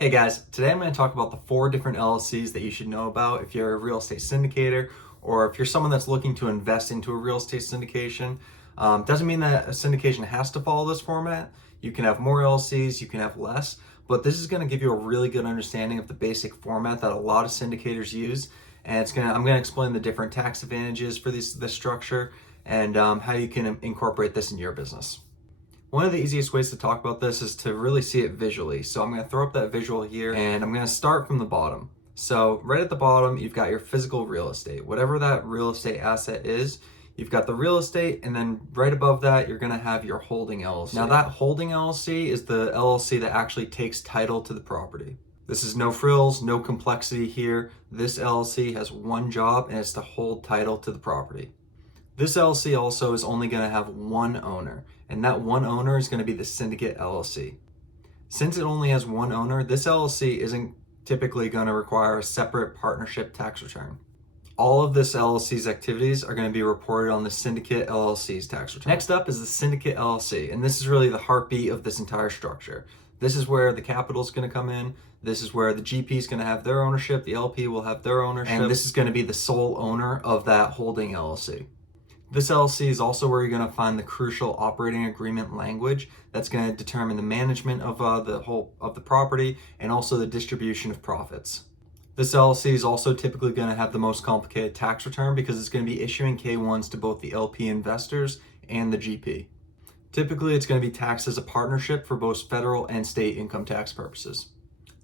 Hey guys, today I'm going to talk about the 4 different LLCs that you should know about if you're a real estate syndicator or if you're someone that's looking to invest into a real estate syndication. Doesn't mean that a syndication has to follow this format. You can have more LLCs, you can have less, but this is going to give you a really good understanding of the basic format that a lot of syndicators use. And I'm going to explain the different tax advantages for this structure and how you can incorporate this in your business. One of the easiest ways to talk about this is to really see it visually. So I'm going to throw up that visual here and I'm going to start from the bottom. So right at the bottom, you've got your physical real estate. Whatever that real estate asset is, you've got the real estate, and then right above that, you're going to have your holding LLC. Now that holding LLC is the LLC that actually takes title to the property. This is no frills, no complexity here. This LLC has one job and it's to hold title to the property. This LLC also is only going to have one owner, and that one owner is going to be the Syndicate LLC. Since it only has one owner, this LLC isn't typically going to require a separate partnership tax return. All of this LLC's activities are going to be reported on the Syndicate LLC's tax return. Next up is the Syndicate LLC, and this is really the heartbeat of this entire structure. This is where the capital is going to come in. This is where the GP is going to have their ownership, the LP will have their ownership, and this is going to be the sole owner of that holding LLC. This LLC is also where you're going to find the crucial operating agreement language that's going to determine the management of the property and also the distribution of profits. This LLC is also typically going to have the most complicated tax return because it's going to be issuing K1s to both the LP investors and the GP. Typically, it's going to be taxed as a partnership for both federal and state income tax purposes.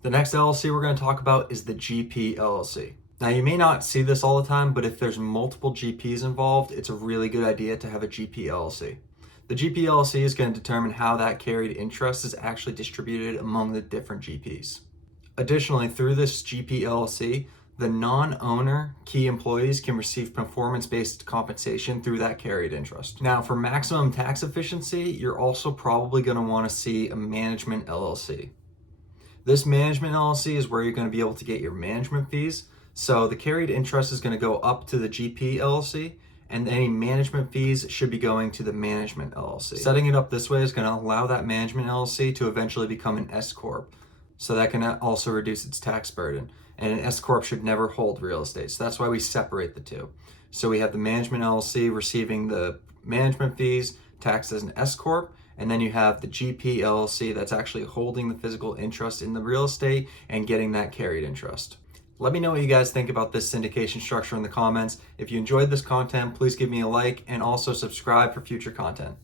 The next LLC we're going to talk about is the GP LLC. Now, you may not see this all the time, but if there's multiple GPs involved, it's a really good idea to have a GP LLC. The GP LLC is going to determine how that carried interest is actually distributed among the different GPs. Additionally, through this GP LLC, the non-owner key employees can receive performance-based compensation through that carried interest. Now, for maximum tax efficiency, you're also probably going to want to see a management LLC. This management LLC is where you're going to be able to get your management fees. So the carried interest is going to go up to the GP LLC, and any management fees should be going to the management LLC. Setting it up this way is going to allow that management LLC to eventually become an S Corp. So that can also reduce its tax burden. And an S Corp should never hold real estate. So that's why we separate the two. So we have the management LLC receiving the management fees taxed as an S Corp. And then you have the GP LLC that's actually holding the physical interest in the real estate and getting that carried interest. Let me know what you guys think about this syndication structure in the comments. If you enjoyed this content, please give me a like and also subscribe for future content.